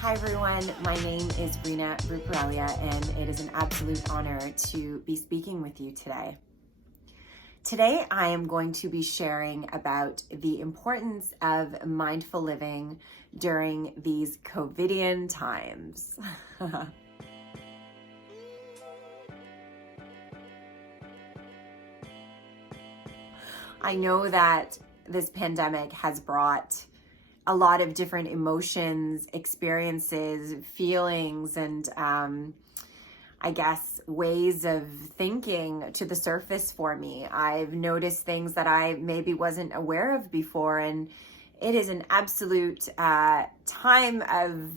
Hi everyone, my name is Reena and it is an absolute honor to be speaking with you today. Today I am going to be sharing about the importance of mindful living during these COVIDian times. I know that this pandemic has brought a lot of different emotions, experiences, feelings, and I guess ways of thinking to the surface for me. I've noticed things that I maybe wasn't aware of before, and it is an absolute time of,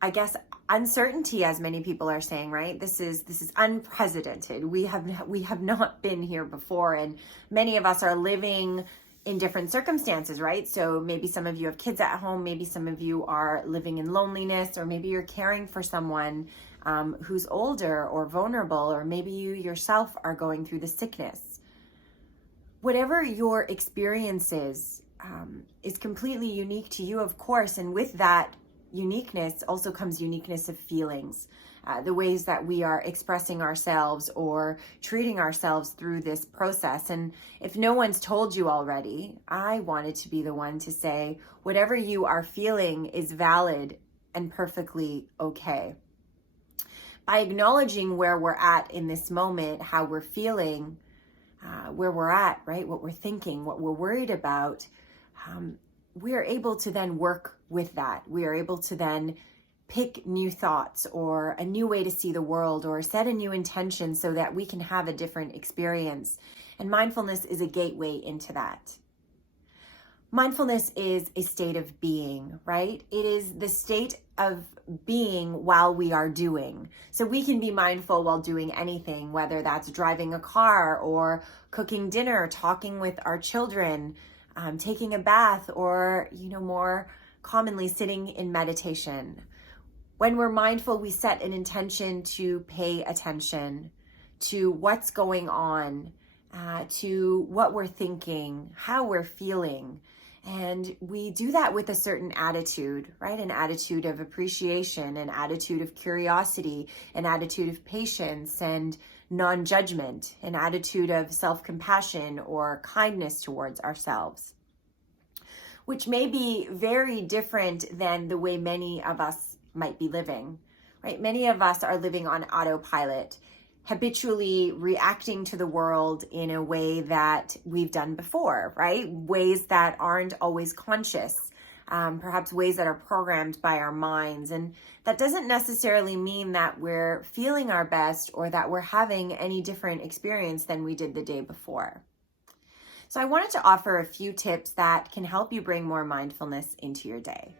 I guess, uncertainty, as many people are saying, right? This is unprecedented. We have not been here before, and many of us are living in different circumstances, right? So maybe some of you have kids at home, maybe some of you are living in loneliness, or maybe you're caring for someone who's older or vulnerable, or maybe you yourself are going through the sickness. Whatever your experience is completely unique to you, of course, and with that uniqueness also comes uniqueness of feelings. The ways that we are expressing ourselves or treating ourselves through this process. And if no one's told you already, I wanted to be the one to say, whatever you are feeling is valid and perfectly okay. By acknowledging where we're at in this moment, how we're feeling, where we're at, right? What we're thinking, what we're worried about, we are able to then work with that. We are able to then pick new thoughts or a new way to see the world, or set a new intention so that we can have a different experience. And mindfulness is a gateway into that. Mindfulness is a state of being, right? It is the state of being while we are doing. So we can be mindful while doing anything, whether that's driving a car or cooking dinner, talking with our children, taking a bath, or, more commonly sitting in meditation. When we're mindful, we set an intention to pay attention to what's going on, to what we're thinking, how we're feeling. And we do that with a certain attitude, right? An attitude of appreciation, an attitude of curiosity, an attitude of patience and non-judgment, an attitude of self-compassion or kindness towards ourselves, which may be very different than the way many of us might be living, right? Many of us are living on autopilot, habitually reacting to the world in a way that we've done before, right? Ways that aren't always conscious, perhaps ways that are programmed by our minds. And that doesn't necessarily mean that we're feeling our best or that we're having any different experience than we did the day before. So I wanted to offer a few tips that can help you bring more mindfulness into your day.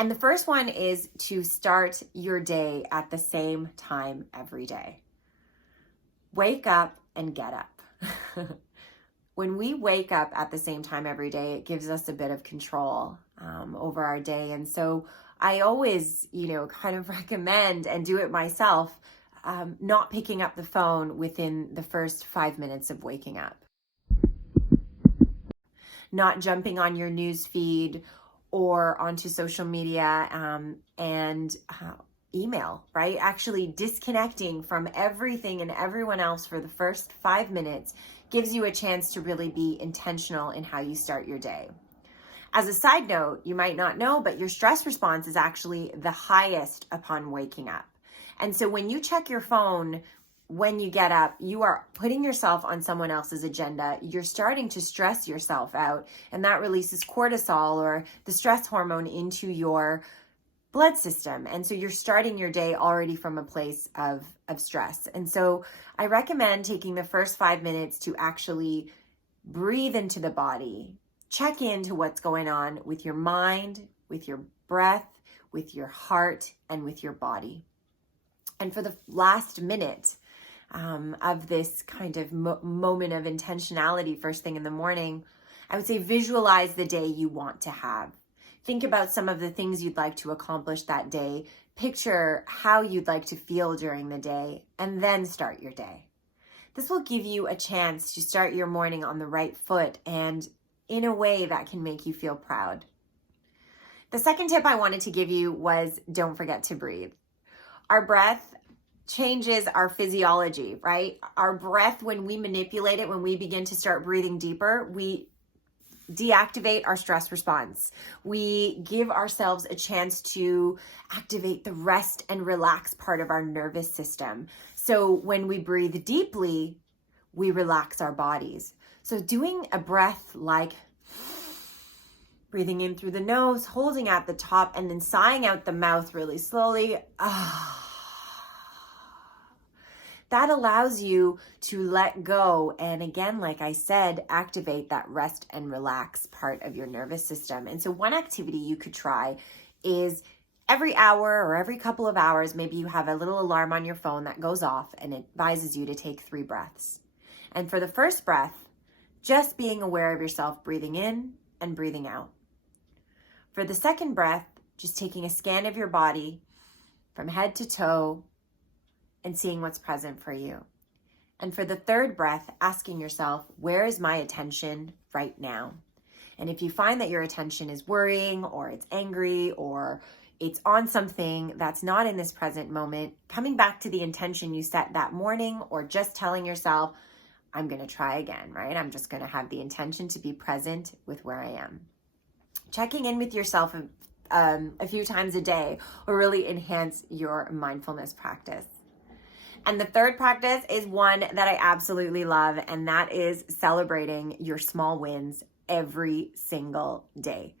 And the first one is to start your day at the same time every day. Wake up and get up. When we wake up at the same time every day, it gives us a bit of control over our day. And so I always, kind of recommend and do it myself, not picking up the phone within the first 5 minutes of waking up. Not jumping on your news feed or onto social media and email, right? Actually disconnecting from everything and everyone else for the first 5 minutes gives you a chance to really be intentional in how you start your day. As a side note, you might not know, but your stress response is actually the highest upon waking up. And so when you check your phone when you get up, you are putting yourself on someone else's agenda. You're starting to stress yourself out, and that releases cortisol, or the stress hormone, into your blood system. And so you're starting your day already from a place of stress. And so I recommend taking the first 5 minutes to actually breathe into the body, check into what's going on with your mind, with your breath, with your heart, and with your body. And for the last minute of this kind of moment of intentionality first thing in the morning, I would say visualize the day you want to have. Think about some of the things you'd like to accomplish that day. Picture how you'd like to feel during the day, and then start your day. This will give you a chance to start your morning on the right foot and in a way that can make you feel proud. The second tip I wanted to give you was don't forget to breathe. Our breath changes our physiology, right? Our breath, when we manipulate it, when we begin to start breathing deeper, we deactivate our stress response. We give ourselves a chance to activate the rest and relax part of our nervous system. So when we breathe deeply, we relax our bodies. So doing a breath like breathing in through the nose, holding at the top, and then sighing out the mouth really slowly. That allows you to let go. And again, like I said, activate that rest and relax part of your nervous system. And so one activity you could try is every hour or every couple of hours, maybe you have a little alarm on your phone that goes off and it advises you to take 3 breaths. And for the first breath, just being aware of yourself breathing in and breathing out. For the second breath, just taking a scan of your body from head to toe and seeing what's present for you. And for the third breath, asking yourself, where is my attention right now? And if you find that your attention is worrying or it's angry or it's on something that's not in this present moment, coming back to the intention you set that morning or just telling yourself, I'm going to try again, right? I'm just going to have the intention to be present with where I am. Checking in with yourself a few times a day will really enhance your mindfulness practice. And the third practice is one that I absolutely love, and that is celebrating your small wins every single day.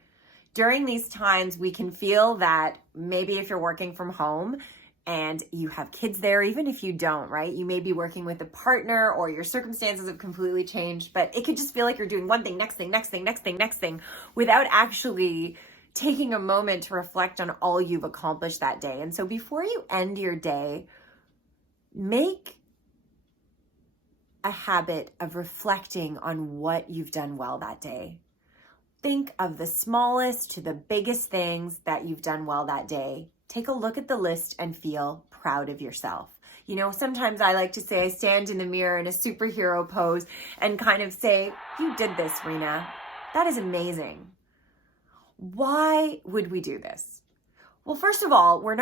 During these times, we can feel that maybe if you're working from home and you have kids there, even if you don't, right? You may be working with a partner or your circumstances have completely changed, but it could just feel like you're doing one thing, next thing, without actually taking a moment to reflect on all you've accomplished that day. And so before you end your day, make a habit of reflecting on what you've done well that day. Think of the smallest to the biggest things that you've done well that day. Take a look at the list and feel proud of yourself. You know, sometimes I like to say I stand in the mirror in a superhero pose and kind of say, you did this, Reena. That is amazing. Why would we do this? Well, first of all, we're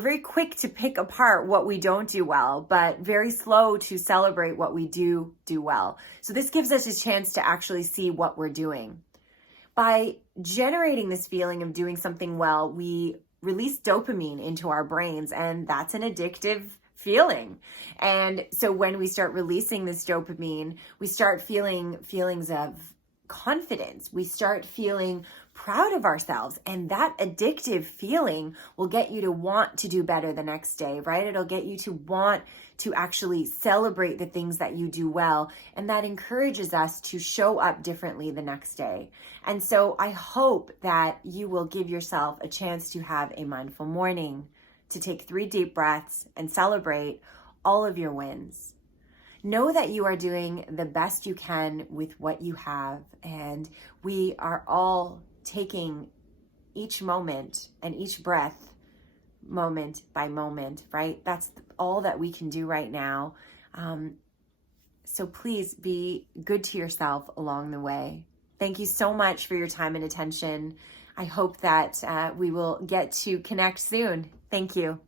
very quick to pick apart what we don't do well, but very slow to celebrate what we do well. So this gives us a chance to actually see what we're doing. By generating this feeling of doing something well, we release dopamine into our brains, and that's an addictive feeling. And so when we start releasing this dopamine, we start feeling feelings of confidence. We start feeling proud of ourselves, and that addictive feeling will get you to want to do better the next day, right? It'll get you to want to actually celebrate the things that you do well, and that encourages us to show up differently the next day. And so I hope that you will give yourself a chance to have a mindful morning, to take 3 deep breaths and celebrate all of your wins. Know that you are doing the best you can with what you have, and we are all taking each moment and each breath moment by moment, right? That's all that we can do right now. So please be good to yourself along the way. Thank you so much for your time and attention. I hope that we will get to connect soon. Thank you.